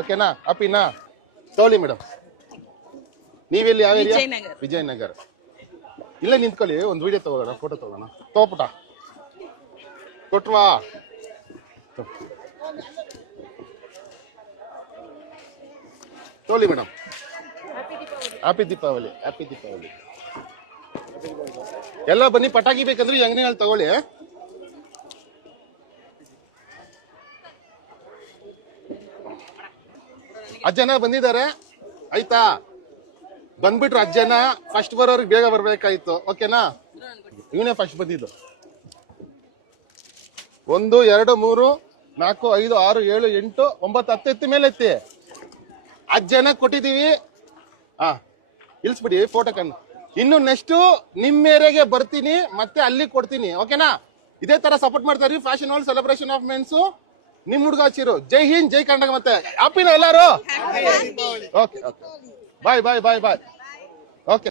ಓಕೆನಾ ಅಪ್ಪಿನಾ ತಗೊಳ್ಳಿ ಮೇಡಮ್. ನೀವೆಲ್ಲಿ ಯಾವ ಏರಿಯಾ? ವಿಜಯನಗರ. ವಿಜಯನಗರ. ಇಲ್ಲೇ ನಿಂತ್ಕೊಳ್ಳಿ, ಒಂದು ವಿಡಿಯೋ ತಗೋಣ, ಫೋಟೋ ತಗೋಣ. ತಗೋಪುಟ ಕೊಟ್ವಾ? ತಗೊಳ್ಳಿ madam. Happy Deepavali. Happy Deepavali. ಎಲ್ಲ ಬನ್ನಿ, ಪಟಾಕಿ ಬೇಕಂದ್ರೆ ಈ ಅಂಗಡಿನಲ್ಲಿ ತಗೊಳ್ಳಿ. ಅಜ್ಜನ ಬಂದಿದ್ದಾರೆ ಆಯ್ತಾ? ಬಂದ್ಬಿಟ್ರು ಅಜ್ಜನ. ಫಸ್ಟ್ ಬರೋರ್ಗೆ ಬೇಗ ಬರ್ಬೇಕಾಯ್ತು. ಓಕೆನಾ? ಇವನೇ ಫಸ್ಟ್ ಬಂದಿದ್ದು. 1 2 3 4 5 6 7 8 9 10 ಎತ್ತಿ ಮೇಲೆ ಎತ್ತಿ. ಅಜ್ಜನ ಕೊಟ್ಟಿದೀವಿ. ಇಳಿಸ್ಬಿಡಿ ಫೋಟೋ ಕಣ್ಣು. ಇನ್ನು ನೆಕ್ಸ್ಟ್ ನಿಮ್ಮ ಏರಿಯಾಗೆ ಬರ್ತೀನಿ, ಮತ್ತೆ ಅಲ್ಲಿ ಕೊಡ್ತೀನಿ. ಓಕೆನಾ? ಇದೇ ತರ ಸಪೋರ್ಟ್ ಮಾಡ್ತಾರೆ. Fashion world celebration of men's. ನಿಮ್ ಹುಡುಗ ಹಚ್ಚಿರು. ಜೈ ಹಿಂದ್, ಜೈ ಕರ್ನಾಟಕ. ಮತ್ತೆ ಹ್ಯಾಪಿನ ಎಲ್ಲಾರು? Okay okay. Bye bye bye bye. Okay.